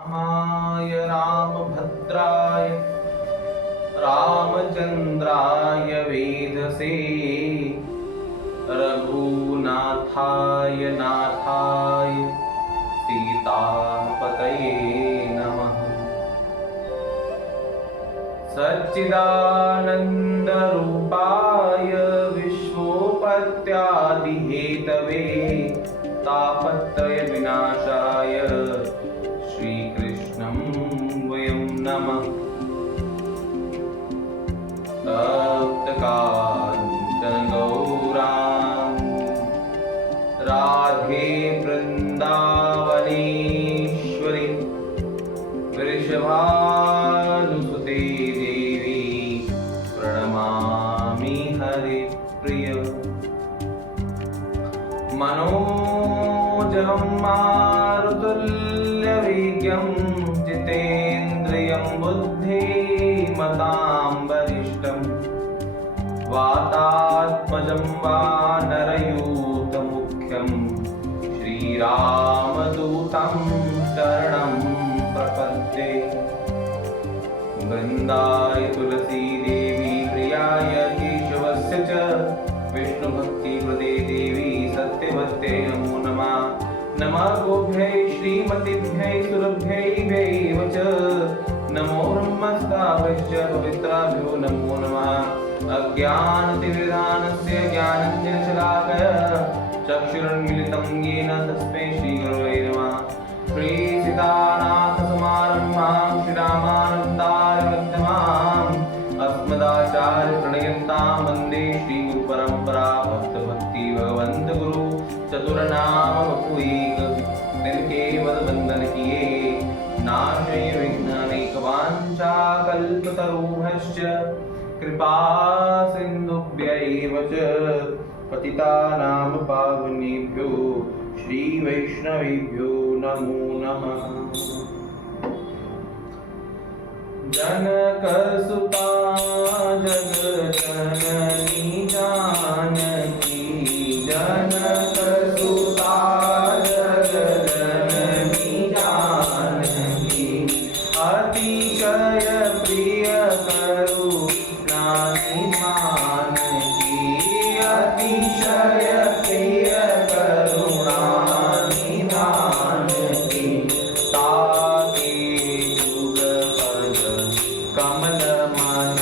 रामाय रामभद्राय रामचन्द्राय वेधसे रघुनाथाय नाथाय सीतापतये नमः। सच्चिदानन्दरूपाय विश्वोपत्यादिहेतवे तापत्रय विनाशाय श्रीकृष्णं वयं नमः। तप्तकाञ्चन गौरां राधे वृन्दावनेश्वरी वृषभानुसुते देवी प्रणमामि हरिप्रिय। मनोजवं मारुतुल्यवेगं जितेन्द्रियं बुद्धिमतां वरिष्ठं वातात्मजं वानरयूथमुख्यं श्रीरामदूतं शरणं प्रपद्ये। वृन्दाय तुलसीदेवी प्रियाय केशवस्य च विष्णुभक्तिप्रदे देवी सत्यवत्यै नमो नमः। नमः गोभ्यै श्रीमतिभ्यै सुरभ्यैभ्यैव च नमो ब्रह्मस्ताभ्यश्च पवित्राभ्यो नमो नमः। अज्ञानतिमिरान्धस्य ज्ञानाञ्जनशलाकया चक्षुरुन्मीलितं येन तस्मै श्रीगुरवे नमः। श्रीसीतानाथसमारम्भां श्रीरामानन्दारमध्यमाम् अस्मदाचार्यप्रणयन्तां वन्दे श्रीगुरुपरम्परां। भक्तभक्ति भगवन्त गुरु चतुरनाम बपुएक तिनके मदबंधन किए नाशय विघ्नानेकवाञ्छाकल्पतरुभ्यश्च कृपा सिन्धुभ्यैव च पतितानां पावनेभ्यो श्रीवैष्णवेभ्यो नमो नमः। जनकसुता जगज्जननी जानकी जनकसुता जगज्जननी जानकी अतिशय प्रिय करुणा निधान की अतिशय प्रिय करुणा निधान की ताके जुगपद कमल मन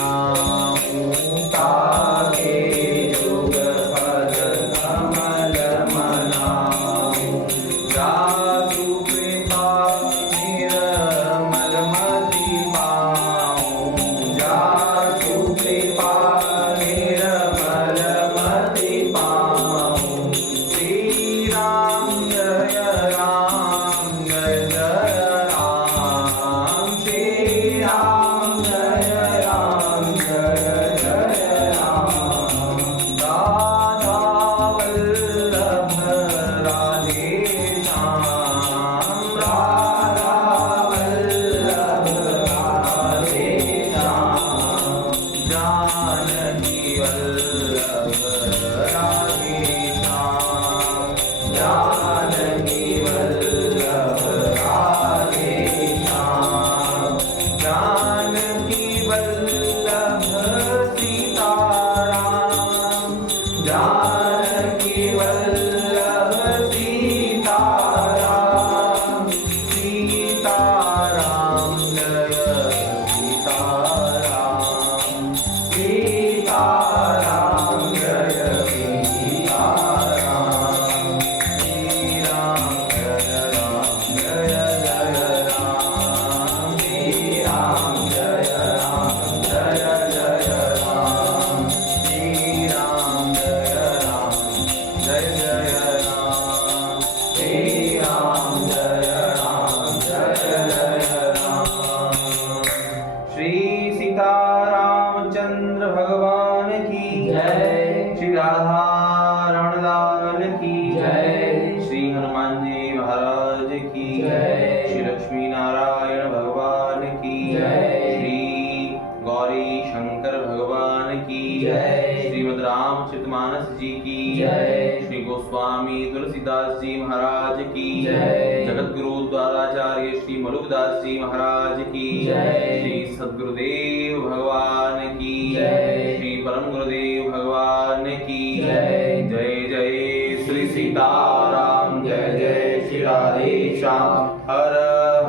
तुलसीदास जी महाराज की जय। श्री सद्गुरुदेव भगवान की जय। श्री परम गुरुदेव भगवान की जय। जय जय श्री सीताराम जय जय श्री राधे श्याम हर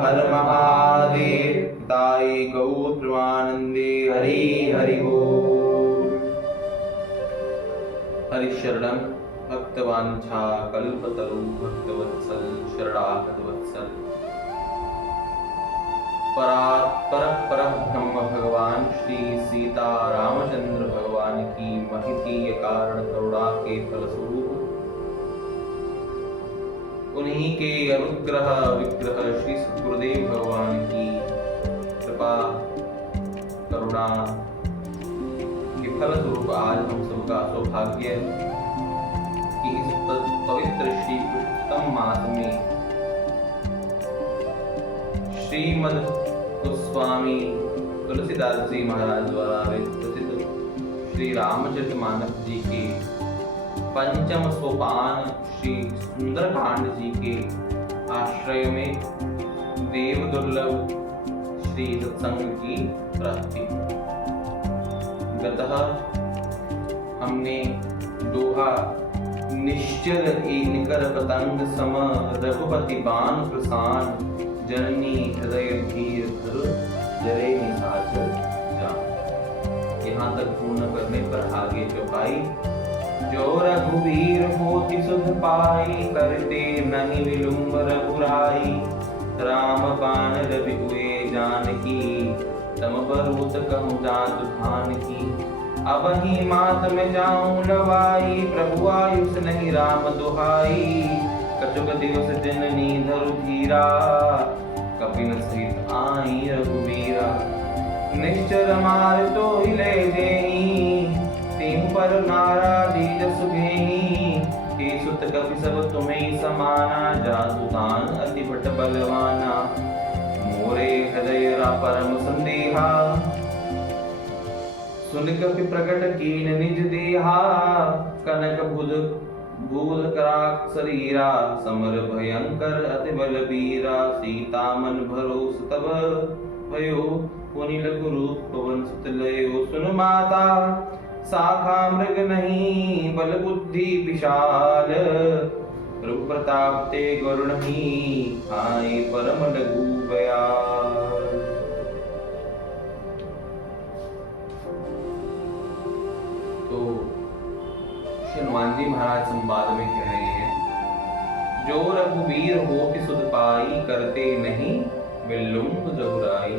हर महादेव ताई गौ प्रेमानंदे हरि हरि बोल। हरि शरणम भक्तवांछा कल्पतरु भक्तवत्सल शरणागत वत्सल पर ब्रह्म भगवान श्री सीता रामचंद्र भगवान की महितीय कारण करुणा के फलस्वरूप उन्हीं के अनुग्रह विग्रह श्री सद्गुरुदेव भगवान की कृपा करुणा के फलस्वरूप आज हम सबका सौभाग्य कि इस पवित्र श्री पुरुषोत्तम मास में श्रीमद् गोस्वामी तुलसीदास जी महाराज द्वारा रचित श्री रामचरितमानस जी के पंचम सोपान श्री सुंदरकांड जी के आश्रय में देव दुर्लभ श्री सत्संग की प्राप्ति। गतः हमने दोहा निश्चर निकर पतंग सम रघुपति बाण प्रसान जननी हृदय धीर धर जरे निशाचर जान, यहाँ तक पूर्ण करने पर आगे चौपाई जो रघुवीर होति सुध पाई करते नहीं विलुम्ब रघुराई राम बाण रवि हुए जानकी तम बरूत कहूँ जात धान की अब ही मात में जाऊं लवाई प्रभु आयुष नहीं राम दुहाई कछुक दिवस जननी धरु धीरा कपिन सहित आई रघुवीरा निश्चर मार तो हिले जेई तीन पर नारा दीज सुगेई हे सुत कपि सब तुम्हें समाना जातु दान अति भट बलवाना मोरे हृदय रा परम संदेहा सुन कपि प्रकट कीन निज देहा कनक बुध भूल कराक शरीरा समर भयंकर अति बलबीरा सीता मन भरोस तब भयो पुनि लघु रूप पवन सुत लयो सुन माता शाखा मृग नहीं बल बुद्धि विशाल रूप प्रताप ते गरुड़ नहीं आए परम लघु बयाल। तो हनुमान जी महाराज संवाद में कह रहे हैं जो रघुवीर हो कि सुध पाई करते नहीं विलुम्ब जहुराई,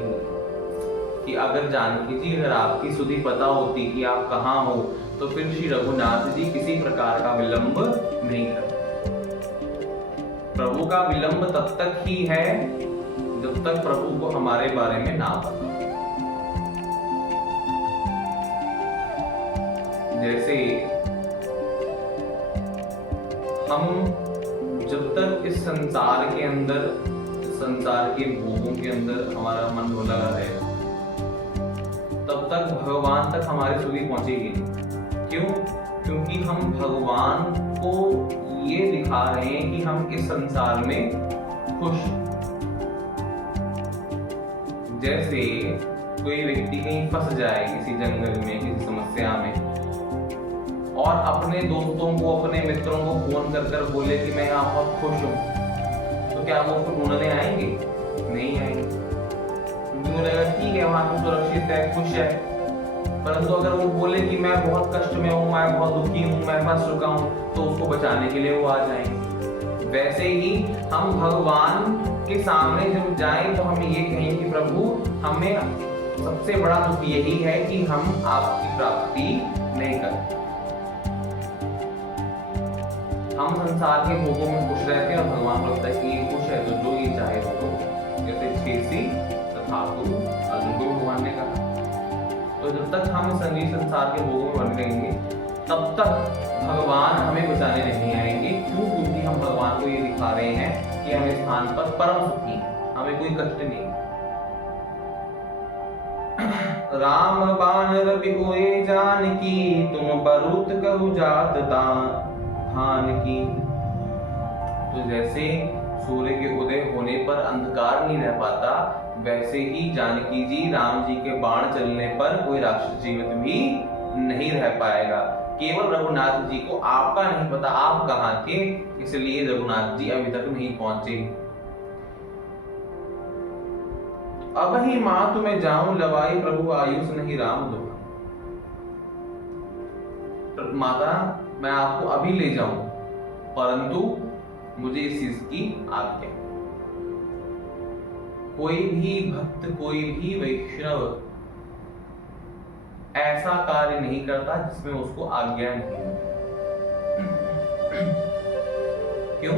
कि अगर जानकी जी अगर आपकी सुधि पता होती कि आप कहाँ हो तो फिर श्री रघुनाथ जी किसी प्रकार का विलंब नहीं करते। प्रभु का विलंब तब तक ही है जब तक प्रभु को हमारे बारे में ना पता। जैसे हम जब तक इस संसार के अंदर, संसार के भोगों के अंदर हमारा मन हो लगा है तब तक भगवान तक हमारी सुधि पहुंचेगी नहीं। क्यों? क्योंकि हम भगवान को ये दिखा रहे हैं कि हम इस संसार में खुश। जैसे कोई व्यक्ति कहीं फंस जाए किसी जंगल में, किसी समस्या में, और अपने दोस्तों को, अपने मित्रों को फोन कर कर बोले कि मैं यहाँ बहुत खुश हूँ, तो क्या वो उसको ढूंढने आएंगे? नहीं आएंगे। लगेगा ठीक है वहां तो सुरक्षित है, खुश है। परंतु अगर वो बोले कि मैं बहुत कष्ट में हूँ, मैं बहुत दुखी हूँ, मैं फंस चुका हूँ, तो उसको बचाने के लिए वो आ जाएंगे। वैसे ही हम भगवान के सामने जब जाएं तो हम ये कहेंगे कि प्रभु हमें सबसे बड़ा दुख यही है कि हम आपकी प्राप्ति नहीं करते। हम संसार के भोगों में खुश रहते हैं और भगवान को लगता है कि ये खुश है तो जो ये चाहे तो जैसे छेसी ठाकुर अर्जुन को भी भगवान ने कहा। तो जब तक हम संसार के भोगों में बने रहेंगे तब तक भगवान हमें बचाने नहीं आएंगे। क्यों? क्योंकि हम भगवान को ये दिखा रहे हैं कि हम इस स्थान पर परम सुखी हैं, हमें कोई कष्ट नहीं। राम बाण रवि हुए जानकी तुम बरूत कहु जात धान की। तो जैसे सूर्य के उदय होने पर अंधकार नहीं रह पाता, वैसे ही जानकी जी राम जी के बाण चलने पर कोई राक्षस जीवित भी नहीं रह पाएगा। केवल रघुनाथ जी को आपका नहीं पता आप कहाँ थे, इसलिए रघुनाथ जी अभी तक नहीं पहुंचे। अब ही मां तुम्हें जाऊं लवाई, प्रभु आयुष नहीं राम दो। माता मैं आपको अभी ले जाऊं, परंतु मुझे इस चीज की आज्ञा। कोई भी भक्त, कोई भी वैष्णव ऐसा कार्य नहीं करता जिसमें उसको आज्ञा नहीं है। क्यों?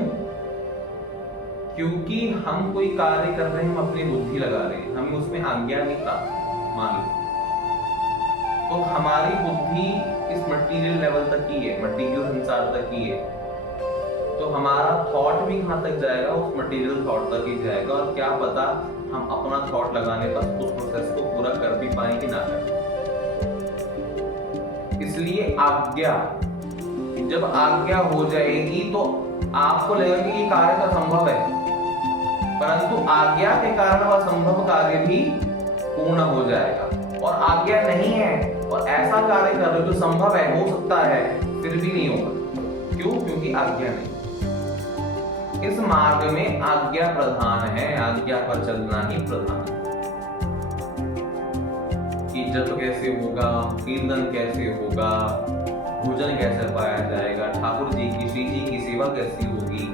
क्योंकि हम कोई कार्य कर रहे हैं, हम अपनी बुद्धि लगा रहे हैं, हमें उसमें आज्ञा नहीं प्राप्त मान लो। तो हमारी बुद्धि इस मटेरियल लेवल तक ही है, मटेरियल संसार तक ही है, तो हमारा थॉट भी कहां तक जाएगा, उस मटेरियल थॉट तक ही जाएगा। और क्या पता हम अपना थॉट लगाने पर उस प्रोसेस को पूरा कर भी पाए कि ना कर। इसलिए आज्ञा, जब आज्ञा हो जाएगी तो आपको लगेगा कि ये कार्य तो संभव है, परंतु आज्ञा के कारण वह संभव कार्य भी पूर्ण हो जाएगा। और आज्ञा नहीं है और ऐसा कार्य कर रहे हो जो संभव है, हो सकता है, फिर भी नहीं होगा। क्यों? क्योंकि आज्ञा नहीं। इस मार्ग में आज्ञा प्रधान है, आज्ञा पर चलना ही प्रधान है। कि जप कैसे होगा, कीर्तन कैसे होगा, भोजन कैसे पाया जाएगा, ठाकुर जी की, श्री जी की सेवा कैसी होगी,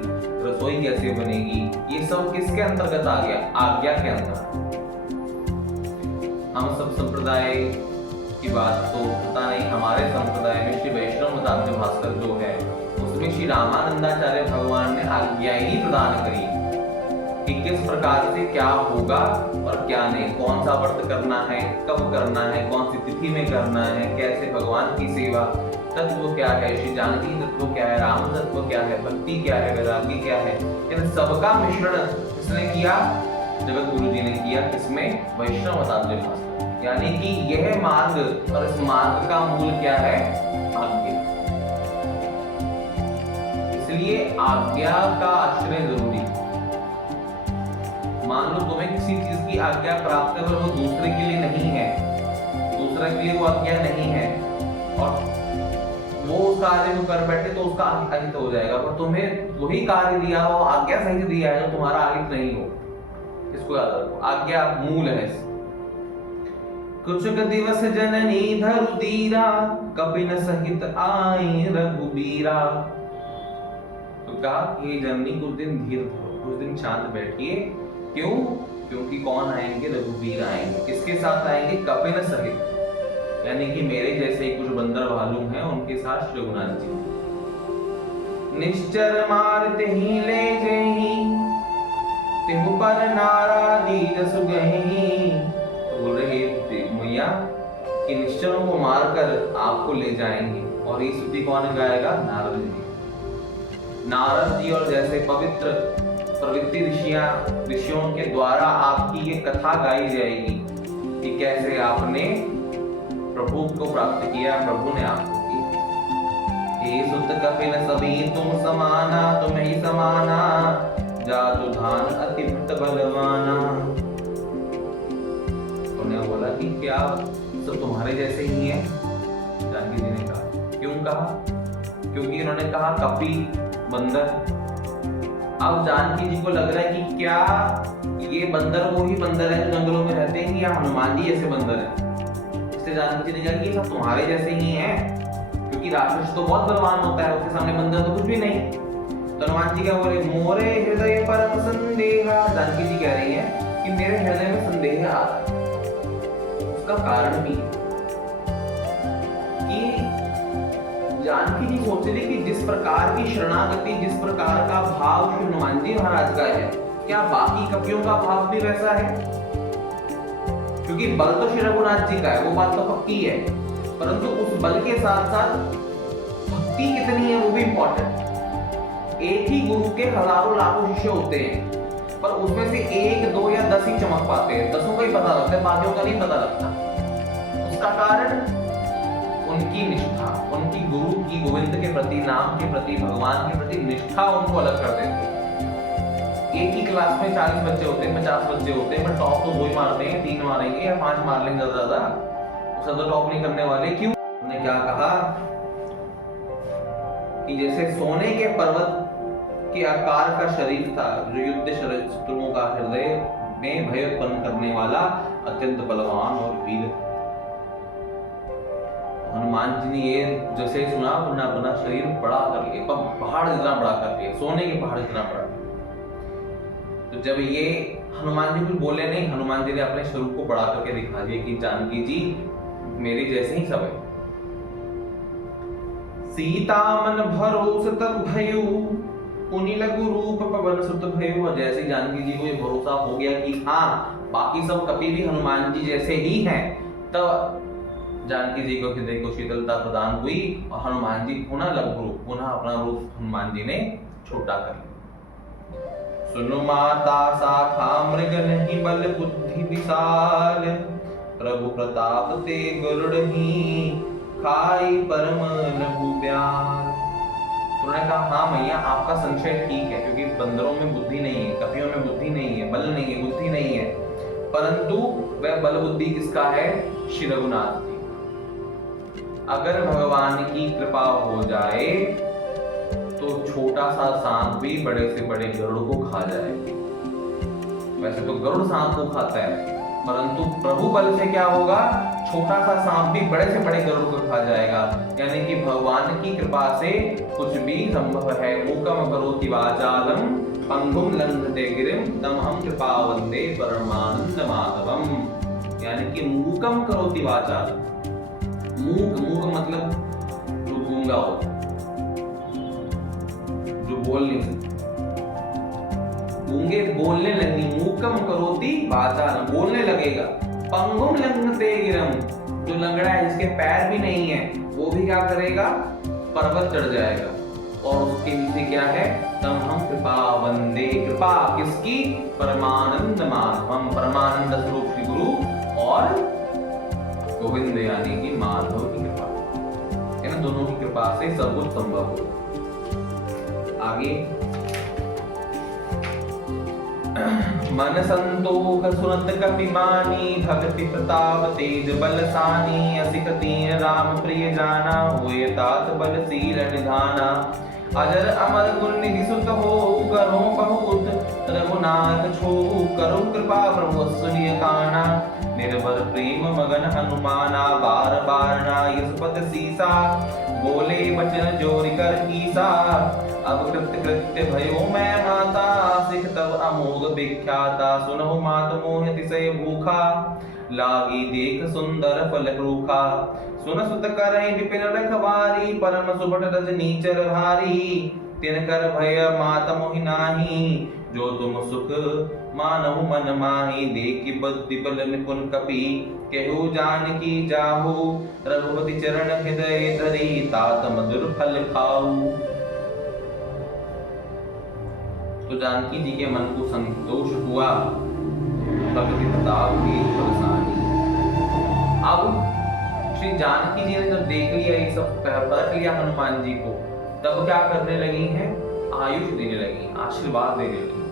रसोई कैसे बनेगी, ये सब किसके अंतर्गत आ गया? आज्ञा के अंतर्गत। हम सब संप्रदाय की बात तो पता नहीं, हमारे संप्रदाय में श्री वैष्णव मताब्ज भास्कर जो है उसमें श्री रामानंदाचार्य भगवान ने आज्ञा ही प्रदान करी कि किस प्रकार से क्या होगा और क्या नहीं, कौन सा व्रत करना है, कब करना है, कौन सी तिथि में करना है, कैसे भगवान की सेवा, तत्व क्या है, श्री जानकी तत्व क्या है, राम तत्व क्या है, भक्ति क्या है, वैराग्य क्या है, इन सबका मिश्रण किसने किया? जगत गुरु जी ने किया। किसमें? वैष्णव मताब्ज भास्कर। यानी कि यह मार्ग, और इस मार्ग का मूल क्या है? आज्ञा। इसलिए आज्ञा का आश्रय जरूरी है। मान लो तुम्हें किसी चीज की आज्ञा प्राप्त है, पर वो दूसरे के लिए नहीं है, दूसरे के लिए वो आज्ञा नहीं है, और वो उस कार्य को कर बैठे तो उसका अहित हो जाएगा। पर तुम्हें वही कार्य दिया हो, आज्ञा सहित दिया है, जो तुम्हारा अहित नहीं हो। इसको याद रखो, आज्ञा मूल है। कुछ दिवस जननी धरु धीरा, कपिन सहित आई रघुबीरा। तो कहा कि जननी कुछ दिन धीर धरो, कुछ दिन शांत बैठिए। क्यों? क्योंकि कौन आएंगे? रघुबीर आएंगे। किसके साथ आएंगे? कपिन सहित, यानी कि मेरे जैसे कुछ बंदर भालू हैं, उनके साथ श्री रघुनाथ जी। निश्चर मारते ही ले जही, तिहु पर नारा दीद सुगही। तो बोल रहे मैया कि निश्चरों को मारकर आपको ले जाएंगे। और ये स्तुति कौन गाएगा? नारद जी। नारद जी और जैसे पवित्र प्रवृत्ति ऋषियों के द्वारा आपकी ये कथा गाई जाएगी कि कैसे आपने प्रभु को प्राप्त किया, प्रभु ने आपको किया। हे सुत कपिल सभी तुम समाना, तुम ही समाना, जातु धान अति भक्त बलवाना। उन्हें बोला कि क्या सब तुम्हारे जैसे ही हैं? जानकी जी ने कहा। क्यों कहा? क्योंकि उन्होंने कहा कपि बंदर। अब जानकी जी को लग रहा है कि क्या ये बंदर वो ही बंदर है जो जंगलों में रहते हैं, या हनुमान जी जैसे बंदर है। इसलिए जानकी जी ने कहा कि सब तुम्हारे जैसे ही हैं, क्योंकि राक्षस तो बहुत बलवान होता है, उसके सामने बंदर तो कुछ भी नहीं। तो हनुमान जी क्या बोले? मोरे हृदय परम संदेहा। जानकी जी कह रही है कि मेरे हृदय में संदेह आ रहा है। उसका कारण भी कि जानकी जी सोच रही कि जिस प्रकार की शरणागति, जिस प्रकार का भाव श्री हनुमान जी महाराज का है, क्या बाकी कपियों का भाव भी वैसा है? क्योंकि बल तो श्री रघुनाथ जी का है, वो बात तो पक्की है, परंतु उस बल के साथ साथ भक्ति कितनी है वो भी इंपॉर्टेंट। एक ही गुरु के हजारों लाखों शिष्य होते हैं, पर उसमें से 1, 2 या 10 ही चमक पाते हैं, 10 का ही पता लगता है, बाकियों का नहीं पता लगता। उसका कारण उनकी निष्ठा, उनकी गुरु की, गोविंद के प्रति, नाम के प्रति, भगवान के प्रति निष्ठा उनको अलग कर देती है। एक ही क्लास में 40 बच्चे होते हैं, 50 बच्चे होते हैं, पर टॉप तो 2 ही मारते हैं, 3 मारेंगे या 5 मार लेंगे ज्यादा, उससे तो टॉप नहीं करने वाले। क्यों? उन्होंने क्या कहा कि जैसे सोने के पर्वत के आकार का शरीर था, जो युद्ध शत्रुओं का हृदय में भय उत्पन्न करने वाला अत्यंत बलवान और वीर। हनुमान जी ने ये जैसे ही सुना अपना शरीर बड़ा कर लिया, पहाड़ जितना बड़ा कर लिया, सोने के पहाड़ जितना बड़ा। तो जब ये हनुमान जी कुछ बोले नहीं, हनुमान जी ने अपने स्वरूप को बड़ा करके दिखा दिया कि जानकी जी मेरे जैसे ही सब है। सीता मन भरोस तब भयु पुनि लघु रूप पवन सुत भयु। और जैसे जानकी जी को ये भरोसा हो गया कि हाँ बाकी सब कभी भी हनुमान जी जैसे ही हैं, तब जानकी जी को हृदय को शीतलता प्रदान हुई और हनुमान जी पुनः लघु रूप, पुनः अपना रूप हनुमान जी ने छोटा कर लिया। सुनो माता शाखा मृग नहीं बल बुद्धि विशाल, प्रभु प्रताप ते गरुड़हि खाई परम रघुब्याल। उन्होंने कहा हाँ मैया आपका संशय ठीक है, क्योंकि बंदरों में बुद्धि नहीं है, कपियों में बुद्धि नहीं है, बल नहीं है, बुद्धि नहीं है, परंतु वह बल बुद्धि किसका है? श्री रघुनाथ जी। अगर भगवान की कृपा हो जाए तो छोटा सा सांप भी बड़े से बड़े गरुड़ को खा जाए। वैसे तो गरुड़ सांप को खाता है, परंतु प्रभु बल से क्या होगा? छोटा सा सांप भी बड़े से बड़े गरुड़ को खा जाएगा। यानी कि भगवान की कृपा से कुछ भी संभव है। मूकम करोति वाचालम पंगुम लंघते गिरिम तमहं कृपावंदे परमानंद माधवम। यानी कि मूकम करोति वाचालम, मूक मतलब जो गूंगा हो, जो बोल नहीं सकते, गूंगे बोलने लगनी, मूकम करोति वाचालम बोलने लगेगा। पंगुम लंघते गिरम, जो लंगड़ा है जिसके पैर भी नहीं है वो भी क्या करेगा? पर्वत चढ़ जाएगा। और उसके नीचे क्या है? तम हम कृपा वंदे, कृपा किसकी? परमानंद माधवम, परमानंद स्वरूप श्री गुरु और गोविंद यानी कि माधव की कृपा। इन दोनों की कृपा से सब कुछ संभव हो। आगे मन संतोष सुनत कपिमानी, भक्ति प्रताप तेज बलसानी, असिक दीन राम प्रिय जाना, हुए तात बलशील निधाना। अजर अमर गुण निधि सुत हो, करो बहुत रघुनाथ छो, करो कृपा प्रभु सुनिय काना। निर्भर प्रेम मगन हनुमाना, बार बार ना यशपत सीसा, बोले बचन जोरि कर कीसा। अब कृत्य कृत्य भयो मैं माता, सिख तब अमोघ विख्याता। सुनहु मात मोह तिसय भूखा, लागी देख सुंदर फल रूखा। सुन सुत करहि विपिन रखवारी, परम सुबट रजनी चर भारी। तिनकर भय मात मोहि नाही, जो तुम सुख मानहु मन माही। देखि बुद्धि बल निपुण कपि, कहु जानकी जाहु। रघुपति चरण हृदय धरि, तात मधुर फल खाऊ। तो जानकी जी के मन को संतोष हुआ, भक्ति प्रताप की बलसानी। अब श्री जानकी जी ने जब देख लिया ये सब, परख लिया हनुमान जी को, तब क्या करने लगी हैं? आयुष देने लगी, आशीर्वाद देने लगी।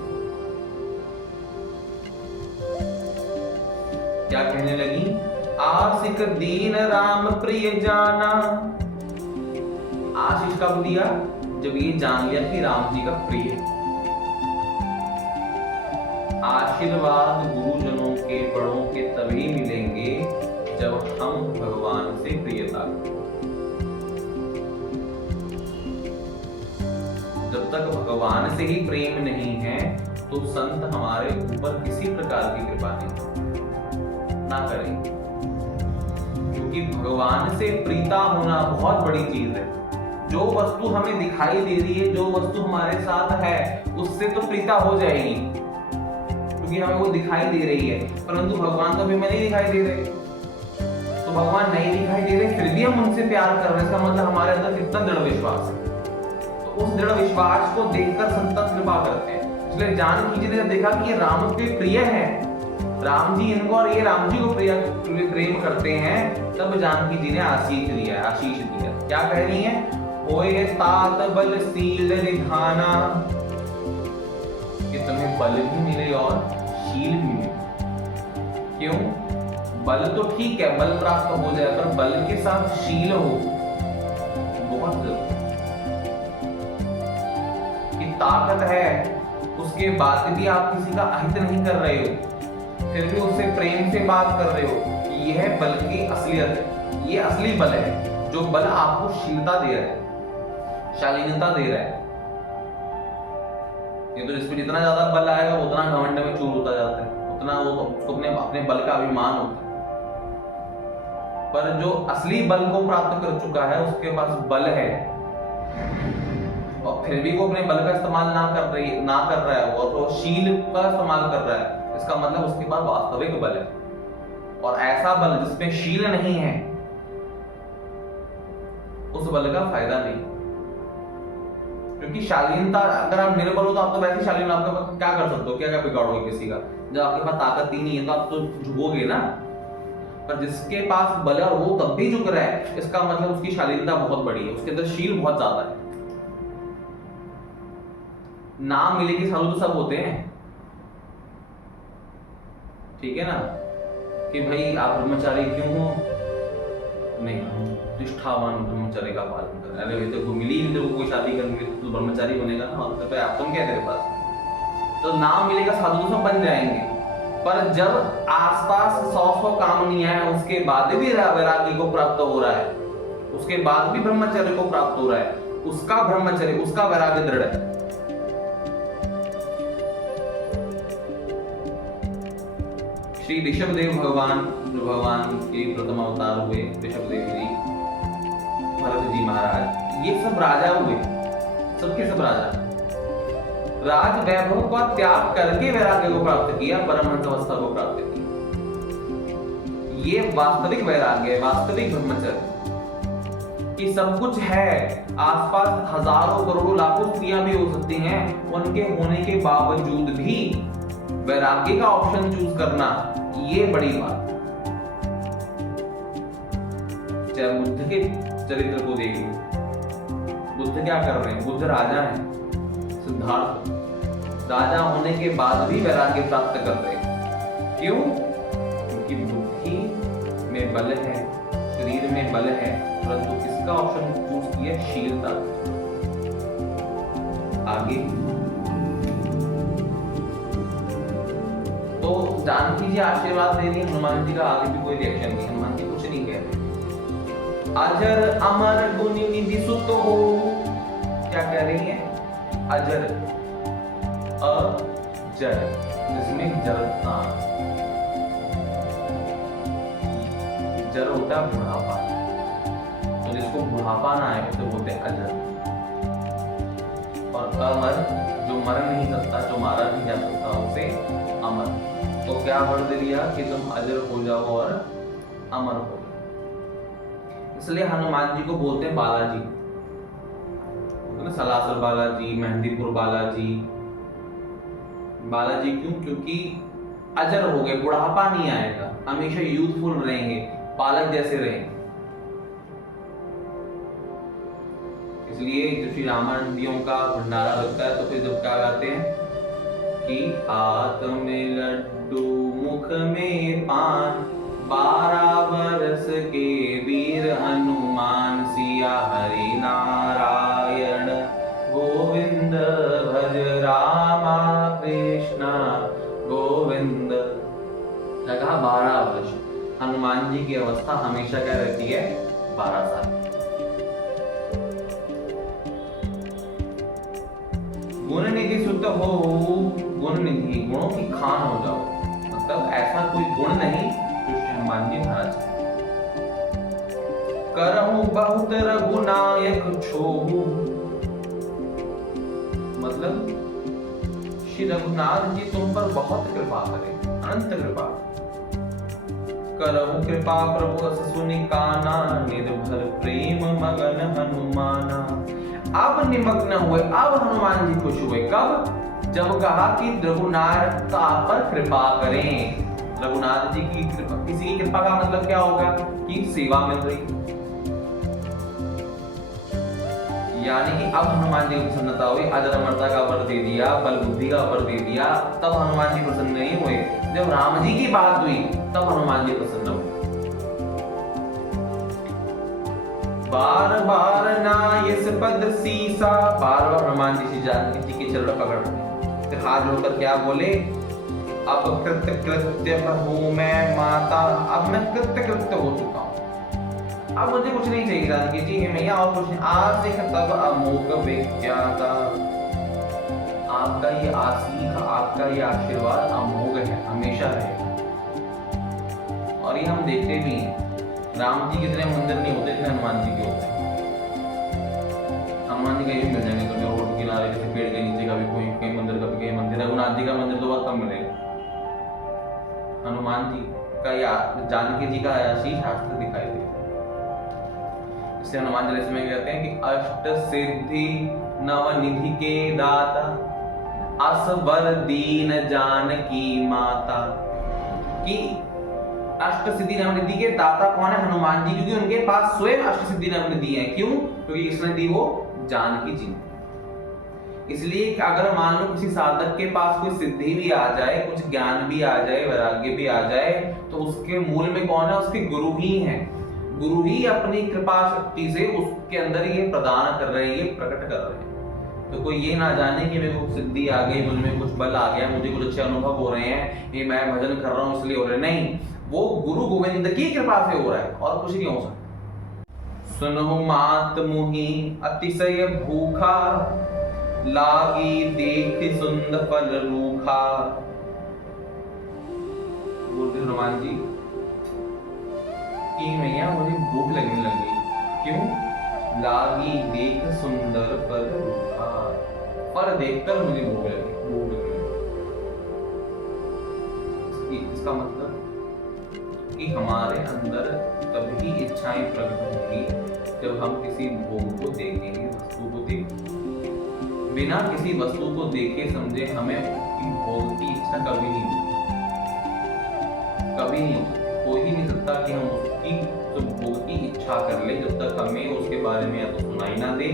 क्या कहने लगी? आशिक दीन राम प्रिय जाना। आशीष कब दिया? जब ये जान लिया कि राम जी का प्रिय। आशीर्वाद गुरुजनों के बड़ों के तभी मिलेंगे जब हम भगवान से प्रियता करें। जब तक भगवान से ही प्रेम नहीं है तो संत हमारे ऊपर किसी प्रकार की कृपा नहीं ना करें, क्योंकि भगवान से प्रीता होना बहुत बड़ी चीज है। जो वस्तु हमें दिखाई दे रही है, जो वस्तु हमारे साथ है, उससे तो प्रीता हो जाएगी क्योंकि हमें वो दिखाई दे रही है, परंतु भगवान तो हमें नहीं दिखाई दे रहे। तो भगवान नहीं दिखाई दे रहे फिर भी हम उनसे प्यार कर रहे हैं, इसका मतलब हमारे अंदर कितना दृढ़ विश्वास है। तो उस दृढ़ विश्वास को देखकर संत कृपा करते हैं। इसलिए जानकी जी ने जब देखा कि ये राम के प्रिय है, राम जी इनको और ये राम जी को प्रेम करते हैं, तब जानकी जी ने आशीष दिया। क्या कह रही है? होए तात बलशील निधाना। कि तुम्हें बल भी मिले और शील भी मिले। क्यों? बल तो ठीक है, बल प्राप्त हो जाए, पर बल के साथ शील हो बहुत जरूरी। कि ताकत है, उसके बाद भी आप किसी का अहित नहीं कर रहे हो, फिर भी उससे प्रेम से बात कर रहे हो, यह बल की असलियत है। ये असली बल है, जो बल आपको शीलता दे रहा है, शालीनता दे रहा है। ये तो जिसमें जितना ज्यादा बल आएगा वो उतना घमंड में चूर होता जाता है, उतना वो अपने बल का अभिमान होता है। पर जो असली बल को प्राप्त कर चुका है, उसके पास बल है और फिर भी वो अपने बल का इस्तेमाल ना कर रहा है, और वो शील का इस्तेमाल कर रहा है, इसका मतलब उसके पास वास्तविक बल है। और ऐसा बल जिसमें शील नहीं है, उस बल का फायदा नहीं। क्योंकि शालीनता, अगर आप निर्बल हो तो आप तो वैसे शालीन, आपके क्या कर सकते हो, क्या क्या बिगाड़ोगे किसी का? जब आपके पास ताकत ही नहीं है तो आप तो झुकोगे ना। पर जिसके पास बल है और वो तब भी झुक रहा है, इसका मतलब उसकी शालीनता बहुत बड़ी है, उसके अंदर शील बहुत ज्यादा है। नाम मिले के साधु तो सब होते हैं, ठीक है ना, कि भाई आप ब्रह्मचारी क्यों हो? नहीं, निष्ठावान ब्रह्मचर्य का पालन कर। अरे भाई तेरे को मिली ही, तेरे को कोई शादी करनी है तो ब्रह्मचारी बनेगा ना, और तो आप तुम क्या तेरे पास? तो नाम मिलेगा साधु तो सब बन जाएंगे, पर जब आसपास 100 कामनियां हैं, उसके बाद भी वैराग्य को प्राप्त हो रहा है, उसके बाद भी ब्रह्मचर्य को प्राप्त हो रहा है, उसका ब्रह्मचर्य, उसका वैराग्य दृढ़ है। श्री ऋषभदेव भगवान, जो भगवान के प्रथम अवतार हुए, ऋषभदेव जी, भरत जी महाराज, ये सब राजा हुए, सबके सब राजा। राज वैभव का त्याग करके वैराग्य को प्राप्त किया, परमहंस अवस्था को प्राप्त की। ये वास्तविक वैराग्य है, वास्तविक ब्रह्मचर्य, कि सब कुछ है, आसपास हजारों करोड़ों लाखों स्त्रियां भी हो सकती हैं, उनके होने के बावजूद भी वैराग्य का ऑप्शन चूज करना, ये बड़ी बात। चाहे बुद्ध के चरित्र को देख लो, बुद्ध क्या कर रहे हैं? बुद्ध राजा हैं, सिद्धार्थ राजा होने के बाद भी वैराग्य प्राप्त कर रहे हैं। क्यों? क्योंकि बुद्धि में बल है, शरीर में बल है, परंतु किसका ऑप्शन चूज किया? शीलता। आगे तो जानकी जी आशीर्वाद दे रही है, हनुमान जी का आगे भी कोई रिएक्शन नहीं, हनुमान जी कुछ नहीं कह रहे। अजर अमर गुण निधि सुत हो, क्या कह रही है? अजर, अजर जिसमें जड़ता, जड़ होता है बुढ़ापा, तो जिसको बुढ़ापा ना आए तो बोलते हैं अजर। और अमर जो मर नहीं सकता, जो मारा नहीं जा सकता, उसे अमर। तो क्या वर्ड दे दिया कि तुम अजर हो जाओ और अमर हो जाओ। इसलिए हनुमान जी को बोलते हैं बालाजी, सलासर बालाजी, मेहंदीपुर बालाजी। बालाजी क्यों? क्योंकि अजर हो गए, बुढ़ापा नहीं आएगा, हमेशा यूथफुल रहेंगे, बालक जैसे रहेंगे। इसलिए जब श्री रामानंदियों का भंडारा लगता है तो फिर जब क्या गाते हैं कि हाथ में लड्डू मुख में पान, 12 वर्ष के वीर हनुमान, सिया हरि नारायण गोविंद भज रामा कृष्ण गोविंद। लगा 12 वर्ष। हनुमान जी की अवस्था हमेशा क्या रहती है? 12 साल। गुण निधि सुत हो, गुण निधि, गुणों की खान हो जाओ, मतलब ऐसा कोई गुण नहीं जो हनुमान जी महाराज। करहु बहुत रघुनायक छोहु, मतलब श्री रघुनाथ जी तुम पर बहुत कृपा करें, अनंत कृपा। करहु कृपा प्रभु अस सुनि काना, निर्भर प्रेम मगन हनुमाना। अब निमग्न हुए, अब हनुमान जी खुश हुए। कब? जब कहा कि रघुनाथ आप पर कृपा करें। रघुनाथ जी की कृपा, किसी की कृपा का मतलब क्या होगा? कि सेवा मिल रही। यानी कि अब हनुमान जी को प्रसन्नता हुई, अजर अमरता का वर दे दिया, बल बुद्धि का वर दे दिया, तब हनुमान जी प्रसन्न नहीं हुए। जब राम जी की बात हुई तब हनुमान जी प्रसन्न हुए। बार बार नायस पद सीसा, बार बार हनुमान जी जानकी जी के चरण पकड़ रहे, फिर हाथ जोड़कर क्या बोले, अब कृत्य कृत्य हूँ मैं माता, अब मैं कृत्य कृत्य हो चुका हूँ, अब मुझे कुछ नहीं चाहिए जानकी जी, हे मैया और कुछ नहीं, आज से तब अमोघ विख्याता, आपका ये आशीष, आपका ये आशीर्वाद अमोघ है, हमेशा रहेगा। और ये हम देखते भी हैं, राम जी कितने मंदिर नहीं होते जितने हनुमान जी के होते हैं। हनुमान जी कहीं भी मिल जाएंगे तो रोड के किनारे किसी पेड़ के नीचे का भी कोई कहीं मंदिर, कभी कहीं मंदिर, रघुनाथ जी का मंदिर तो बहुत कम मिलेगा। हनुमान जी का या जानकी जी का आशीष शास्त्र दिखाई देता है। इससे हनुमान चालीसा में कहते हैं कि अष्ट सिद्धि नव निधि के दाता, असबर दीन जानकी माता, कि अष्ट सिद्धि नवनिधि के दाता कौन है, हनुमान जी, क्योंकि उनके पास स्वयं अष्ट सिद्धि नवनिधि है। क्यों? क्योंकि किसने दी? वो जानकी जी। इसलिए अगर मान लो किसी साधक के पास कोई सिद्धि भी आ जाए, कुछ ज्ञान भी आ जाए, वैराग्य भी आ जाए, तो उसके मूल में कौन है? उसके गुरु ही हैं। गुरु ही अपनी कृपा शक्ति से उसके अंदर ये प्रदान कर रहे हैं, ये प्रकट कर रहे हैं। तो कोई ये ना जाने कि मेरे को सिद्धि आ गई, मुझमें कुछ बल आ गया, मुझे कुछ अच्छे अनुभव हो रहे हैं, ये मैं भजन कर रहा हूँ इसलिए हो रहे, नहीं, वो गुरु गोविंद की कृपा से हो रहा है और कुछ नहीं हो सकता। सुनहु मात मुहि अतिशय भूखा, लागी देख सुंदर फल रूखा। बोलते हनुमान जी कि मैया मुझे भूख लगने लग गई। क्यों? लागी देख सुंदर फल रूखा, फल देखकर मुझे भूख लगी। इसका मतलब कि हमारे अंदर तभी इच्छाएं प्रकट होंगी जब हम किसी भोग को देखेंगे, वस्तु को देखेंगे। बिना किसी वस्तु को देखे समझे हमें उसकी भोग की इच्छा कभी नहीं होती, कभी नहीं होती। कोई ही नहीं सकता कि हम उसकी तो भोग की इच्छा कर ले जब तक हमें उसके बारे में या तो सुनाई ना दे,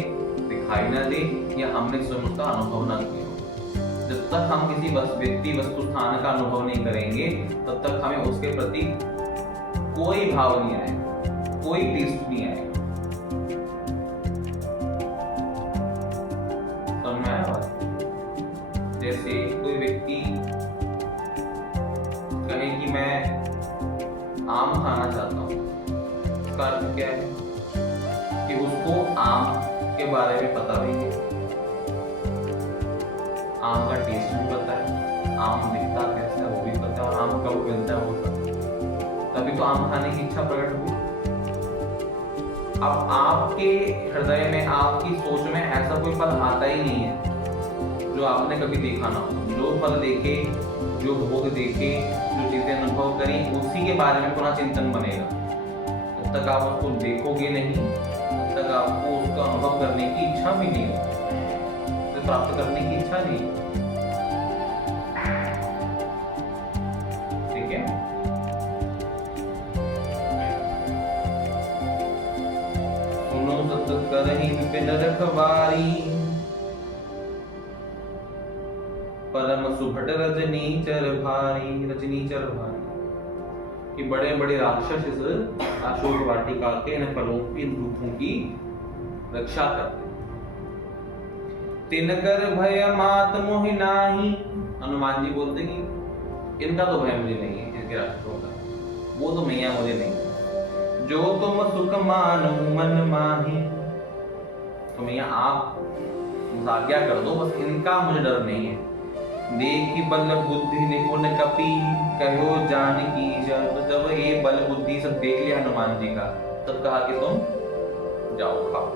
दिखाई ना दे, या हमने स्वयं उसका अनुभव ना किया। जब तक हम किसी व्यक्ति वस्तु स्थान का अनुभव नहीं करेंगे तब तक हमें उसके प्रति कोई भाव नहीं आएगा, कोई टेस्ट नहीं आएगा। समझ में आया बात? जैसे कोई व्यक्ति कहे कि मैं आम खाना चाहता हूँ, इसका अर्थ क्या है? कि उसको आम के बारे में पता भी है, आम का टेस्ट भी पता है, आम दिखता कैसा है वो भी पता है, और आम कब मिलता है वो पता है, तभी तो आम खाने की इच्छा प्रकट हुई। अब आपके हृदय में, आपकी सोच में ऐसा कोई फल आता ही नहीं है जो आपने कभी देखा ना हो। जो फल देखे, जो भोग देखे, जो चीजें अनुभव करी, उसी के बारे में पुनः चिंतन बनेगा। जब तक आप उसको देखोगे नहीं तब तक आपको उसका अनुभव करने की इच्छा भी नहीं होगी, उसे प्राप्त करने की इच्छा नहीं। ठीक है? सुनो सत करहि विपिन रखवारी, परम सुभट रजनीचर भारी। रजनीचर भारी कि बड़े बड़े राक्षस इस अशोक वाटिका के इन फलों की, इन रूपों की रक्षा करते। तिनकर भय मात मोहि नाही। हनुमान जी बोलते कि इनका तो भय मुझे नहीं है, इनके राक्षसों का, वो तो मैया मुझे नहीं। जो तुम सुख मानो मन माही, तो मैया आप आज्ञा कर दो, बस इनका मुझे डर नहीं है। देखी बल बुद्धि निपुण कपि, कहो जानकी जब। तो जब ये बल बुद्धि सब देख लिया हनुमान जी का, तब कहा कि तुम जाओ खाओ।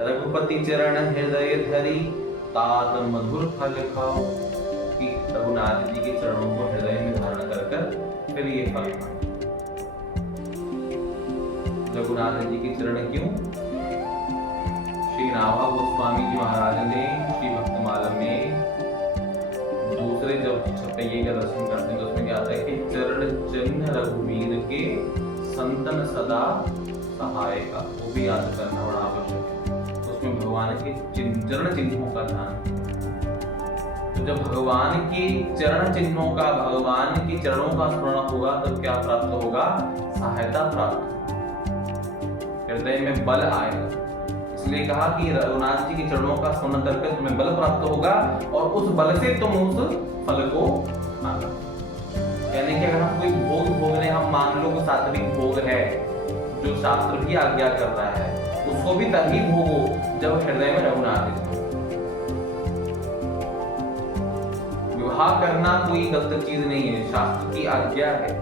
रघुपति चरण हृदय धरी, तात मधुर फल खाओ। कि रघुनाथ जी के चरणों को हृदय में धारण कर कर फिर ये फल खाओ। रघुनाथ जी के चरण क्यों? श्री नाभा गोस्वामी जी महाराज ने श्री भक्तमाला में दूसरे जब छपैये का दर्शन करते हैं तो उसमें क्या आता है कि चरण चिन्ह रघुवीर के संतन सदा सहाय का, वो भी याद करना बड़ा आवश्यक है। उसमें भगवान के चरण चिन्हों का ध्यान। तो जब भगवान के चरण चिन्हों का, भगवान के चरणों का स्मरण होगा तब क्या प्राप्त होगा? सहायता प्राप्त, हृदय में बल आएगा। इसलिए कहा कि रघुनाथ जी के चरणों का स्मरण करके तुम्हें बल प्राप्त होगा और उस बल से तुम उस फल को पाना। यानी कि अगर हम कोई भोग भोग रहे, हम मान लो कि सात्विक भोग है जो शास्त्र भी आज्ञा कर रहा है, उसको भी तभी भोगो जब हृदय में रघुनाथ जी। विवाह करना कोई गलत चीज नहीं है, शास्त्र की आज्ञा है।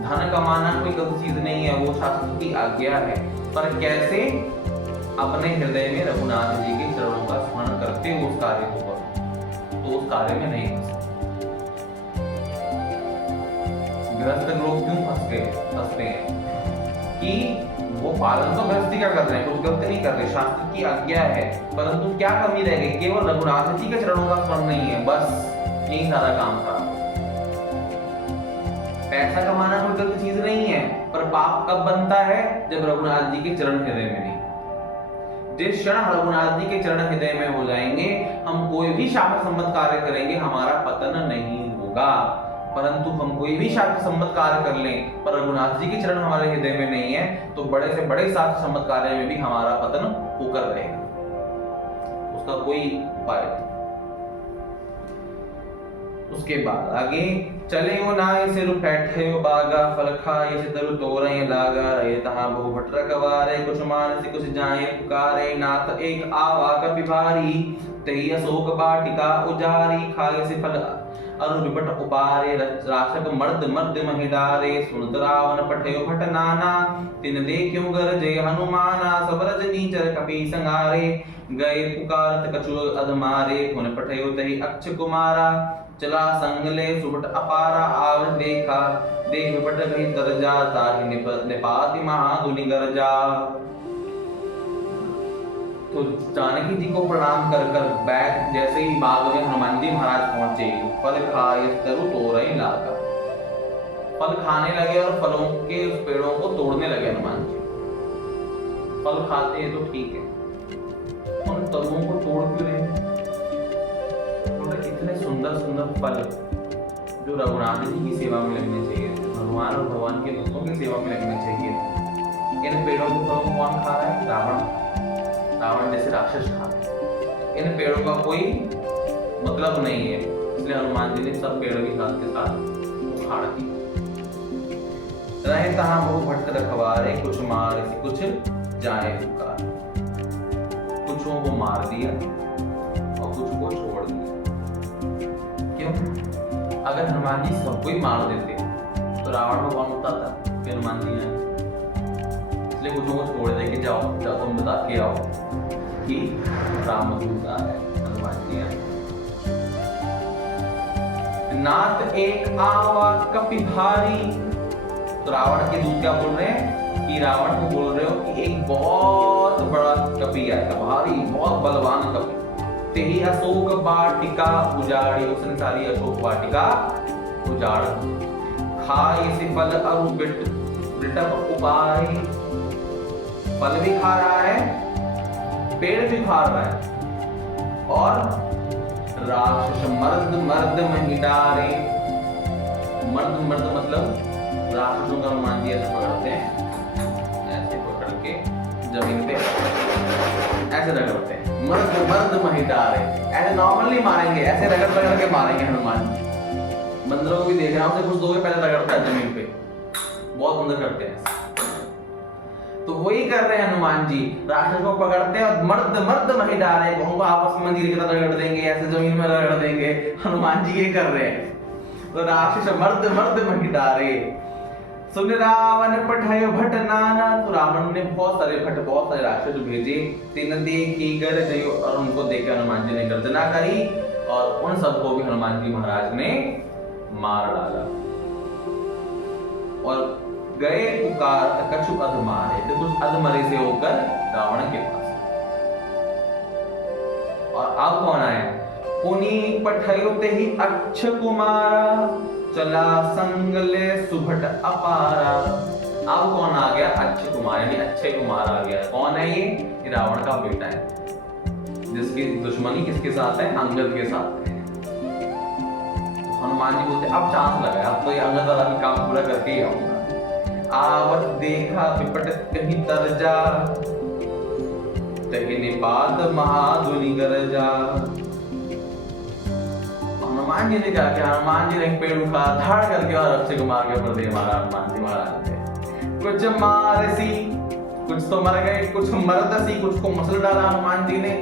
धन कमाना कोई गलत चीज नहीं है, वो शास्त्र की आज्ञा है। पर कैसे? अपने हृदय में रघुनाथ जी के चरणों का स्मरण करते हुए उस कार्य को करो, तो उस कार्य में नहीं फंसे। गृहस्थ लोग क्यों फंसते हैं कि वो पालन तो गृहस्थी का कर रहे हैं, कुछ गलत नहीं कर रहे, शास्त्र की आज्ञा है, परंतु क्या कमी रह गई? केवल रघुनाथ जी के चरणों का स्मरण नहीं है, बस यही सारा काम था। पैसा कमाना कोई गलत चीज नहीं है, पर पाप कब बनता है? जब रघुनाथ जी के चरण हृदय में नहीं। जिस क्षण रघुनाथ जी के चरण हृदय में हो जाएंगे, हम कोई भी शास्त्र सम्मत कार्य करेंगे, हमारा पतन नहीं होगा। परंतु हम कोई भी शास्त्र सम्मत कार्य कर लें, पर रघुनाथ जी के चरण हमारे हृदय में नहीं है, तो बड़े से बड़े शास्त्र सम्मत कार्य में भी हमारा पतन होकर रहेगा, उसका कोई उपाय नहीं। उसके बाद आगे चले वो नाय सिर बैठे बागा, फल खाए से तरु तोरय लागा, रहे तहां बहु भट रखवारे, कुछ मानस कुछ जाए पुकारे, नाथ एक आवा कपि भारी, तही अशोक बाटिका उजारी, खाए से फल अरु विपट उपारे, राक्षक मर्द मर्द महिडारे, सुनत रावण पठयो भट नाना, तिन देखियो गरजे हनुमाना, सब रजनी चर कपि संगारे, गए पुकारत कछु अधमारे, पुन पठयो तही अक्ष कुमारा, चला संगले सुभट अपारा, आव देखा देह विपट गई तरजा, ताहि निपाति महाधुनि गरजा। तो जानकी जी को प्रणाम कर कर बैठ जैसे ही बाग में हनुमान जी महाराज पहुंचे, फल खाए तरु तोरय लागा, फल खाने लगे और फलों के उस पेड़ों को तोड़ने लगे हनुमान जी। फल खाते हैं तो ठीक है, उन तरुओं को तोड़ क्यों रहे हैं? इतने सुंदर सुंदर फल जो रघुनाथ जी की सेवा में लगने चाहिए, भगवान और भगवान के भक्तों की सेवा में लगने चाहिए, इन पेड़ों के फलों को कौन खा रहा है? रावण जैसे राक्षस खा रहे हैं। इन पेड़ों का कोई मतलब नहीं है, इसलिए हनुमान जी ने सब पेड़ों के साथ उखाड़ दी। रहे तहां बहु भट रखवारे, कुछ मार कुछ जाए पुकार, कुछों को मार दिया और कुछ को छोड़ दिया। क्यों? अगर हनुमान जी सबको ही मार देते तो रावण को कौन उठता था कि हनुमान जी हैं? इसलिए कुछों को छोड़ दे कि जाओ तुम बता के आओ कि रामदूत है, हनुमान जी हैं। नाथ एक आवा कपि भारी, तो रावण के दूत क्या बोल रहे हैं कि रावण को बोल रहे हो कि एक बहुत बड़ा कपि आएगा, भारी बहुत बलवान कपि, तेही अशोक वाटिका उजाड़ी, उसने सारी अशोक वाटिका उजाड़, खाए से फल अरु बिटप उपारे, फल भी खा रहा है, पेड़ भी खा रहा है, और राक्षस मर्द मर्द महिडारे, मर्द मर्द मतलब राक्षसों का हनुमान जी ऐसे पकड़ते हैं, ऐसे पकड़ के जमीन पे ऐसे रगड़ते हैं, मर्द मर्द महिडारे, ऐसे नॉर्मली मारेंगे, ऐसे रगड़ रगड़ के मारेंगे हनुमान जी। बंदरों को भी देख रहा हूं, कुछ दोगे पहले रगड़ता है जमीन पे, बहुत सुंदर करते हैं। तो वही कर रहे हैं हनुमान जी, राक्षस को पकड़ते हैं और मर्द मर्द महिडारे, उनको आपस में मंदिर की तरह रगड़ देंगे, ऐसे जमीन में रगड़ देंगे, हनुमान जी ये कर रहे हैं। तो राक्षस मर्द मर्द महिडारे, सुन रावण पठयो भट नाना, तो रावण ने बहुत सारे राक्षस भेजे, तिन देखी गरजयो, और उनको देख हनुमान जी ने गर्जना करी और उन सबको भी हनुमान जी महाराज ने मार डाला। और गए पुकार कछु अधमारे, तो कुछ अधमरे से होकर रावण के पास। और अब कौन आए? पुनि पठयो तेहि अक्ष कुमारा, चला संगले सुभट अपारा, अब कौन आ गया? अक्षय कुमार, यानी अक्षय कुमार आ गया। कौन है ये? रावण का बेटा है, जिसकी दुश्मनी किसके साथ है? अंगद के साथ है। हनुमान जी बोलते अब चांस लगा, अब तो ये अंगद वाला भी काम पूरा करके ही आऊंगा। आवत देखा विपट कहीं तरजा, तहि निपात महाधुनि गरजा। हनुमान जी ने क्या किया? हनुमान जी ने एक पेड़ उठा, धाड़ करके और अक्षय कुमार के ऊपर दे मारा। हनुमान जी महाराज ने कुछ मारसी, कुछ तो मर गए, कुछ मरदसी, कुछ को मसल डाला हनुमान जी ने।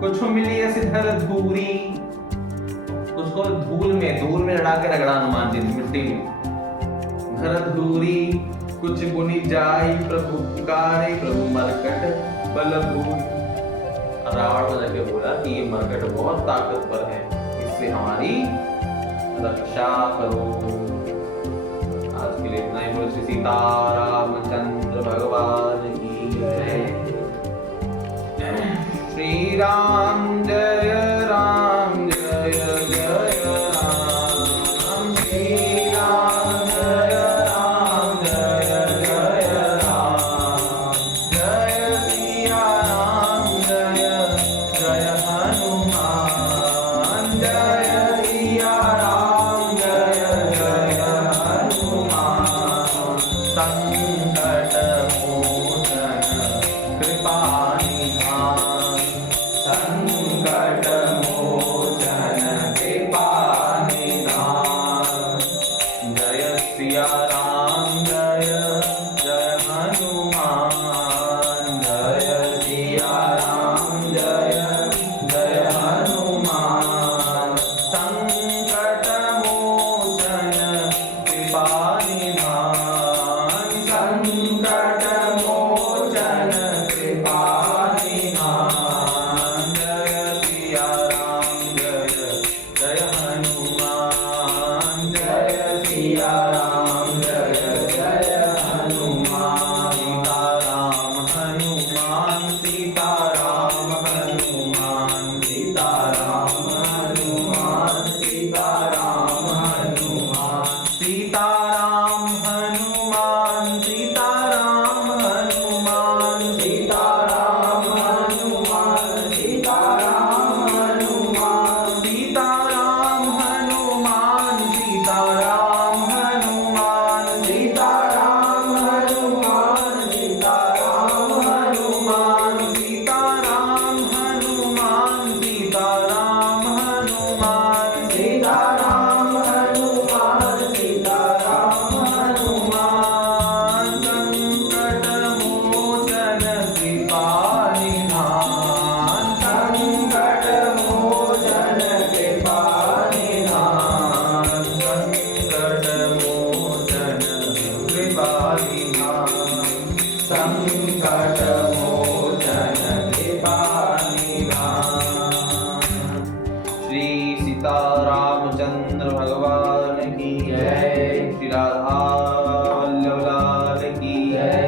कुछ मिली ऐसी धर धूरी, उसको धूल में लड़ा के रगड़ा हनुमान जी ने, मिट्टी में। धर धूरी कुछ गुनी जाई, प्रभु पुकारे, प्रभु मरकट बलभूत। रावण को जाके बोला कि ये मरकट बहुत ताकतवर है, इससे हमारी रक्षा करो। आज के लिए इतना ही। बोलो श्री सीतारामचंद्र भगवान की जय। श्री राम जय राम, जय जय राम। श्री राम जय राम, जय जय राम। जय सिया राम, जय जय हनुमान। जय सिया राम, जय जय हनुमान। संकट मोचन कृपा निधान, संकट मोचन कृपा निधान। जय सिया राम, जय जय हनुमान। जय सिया राम, जय जय हनुमान। संकट मोचन कृपा निधान, संकट मोचन कृपा निधान। जय सिया राम, जय जय हनुमान। जय सिया राम, जय जय हनुमान। सीताराम हनुमान, सीताराम हनुमान, सीताराम हनुमान, सीताराम हनुमान। सीताराम हनुमान, सीताराम हनुमान, सीताराम हनुमान, सीताराम हनुमान। सीताराम हनुमान, सीताराम हनुमान, सीताराम हनुमान, सीताराम हनुमान, सीताराम हनुमान, सीताराम हनुमान, सीताराम हनुमान। संकट मोचन कृपा निधान, संकट मोचन कृपा निधान, संकट मोचन कृपा निधान, संकट मोचन कृपा निधान। श्री सीतारामचंद्र भगवान की जय। श्री राधा वल्लभ लाल की जय।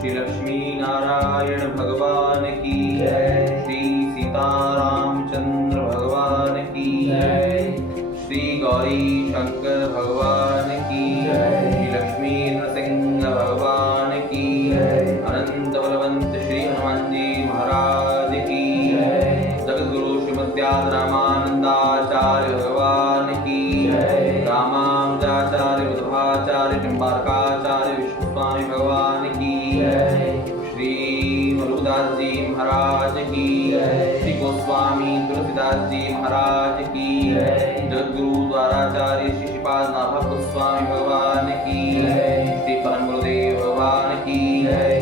श्री लक्ष्मी नारायण भगवान की जय। श्री सीतारामचंद्र भगवान की जय। श्री गौरी शंकर भगवान की जय। श्री लक्ष्मी नरसिंह भगवान की जय। अनंत बलवंत श्री हनुमान जी महाराज की जय। जगद्गुरु श्रीमद्याद रामानंदाचार्य भगवान की जय। रामानुजाचार्य मध्वाचार्य निम्बारकाचार्य विश्वस्वामी भगवान की जय। श्री मरुदास जी महाराज की जय। श्री गोस्वामी तुलसीदास जी महाराज की जय। जगद्गुरु द्वाराचार्य श्री श्रीपाद नाथ गोस्वामी भगवान की जय। श्री परम गुरुदेव भगवान की जय।